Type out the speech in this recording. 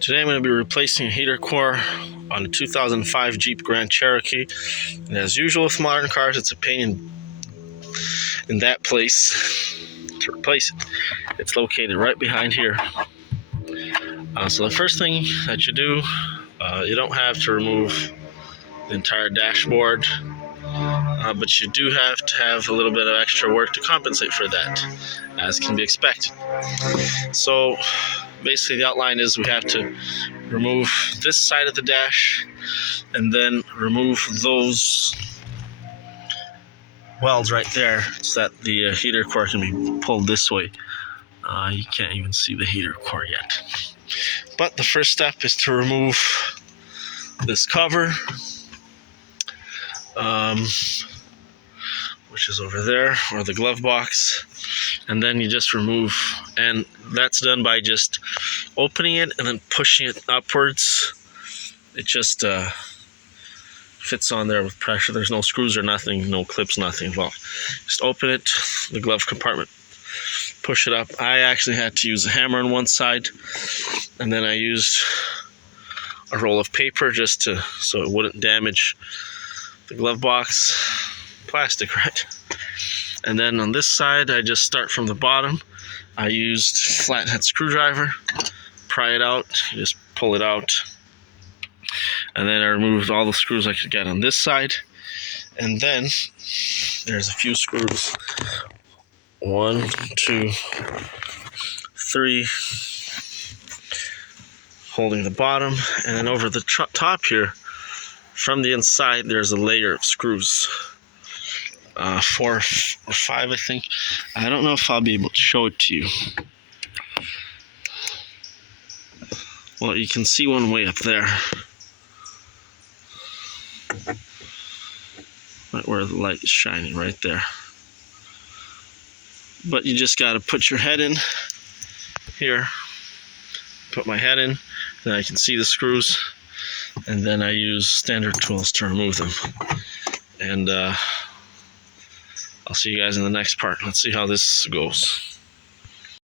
Today I'm going to be replacing a heater core on a 2005 Jeep Grand Cherokee. And as usual with modern cars, it's a pain in that place to replace it. It's located right behind here. So the first thing that you do, you don't have to remove the entire dashboard, but you do have to have a little bit of extra work to compensate for that, as can be expected. So basically the outline is we have to remove this side of the dash and then remove those welds right there so that the heater core can be pulled this way. You can't even see the heater core yet. But the first step is to remove this cover, which is over there, or the glove box, and then you just remove, and that's done by just opening it and then pushing it upwards. It just fits on there with pressure. There's no screws or nothing, no clips, nothing. Well, just open it, the glove compartment, push it up. I actually had to use a hammer on one side, and then I used a roll of paper just so it wouldn't damage the glove box. Plastic, right? And then on this side, I just start from the bottom. I used flathead screwdriver, pry it out, just pull it out. And then I removed all the screws I could get on this side. And then there's a few screws. 1, 2, 3, holding the bottom. And then over the top here, from the inside, there's a layer of screws. 4 or 5, I think. I don't know if I'll be able to show it to you. Well, you can see one way up there, right where the light is shining, right there. But you just got to put your head in here. Put my head in, then I can see the screws, and then I use standard tools to remove them. And I'll see you guys in the next part. Let's see how this goes.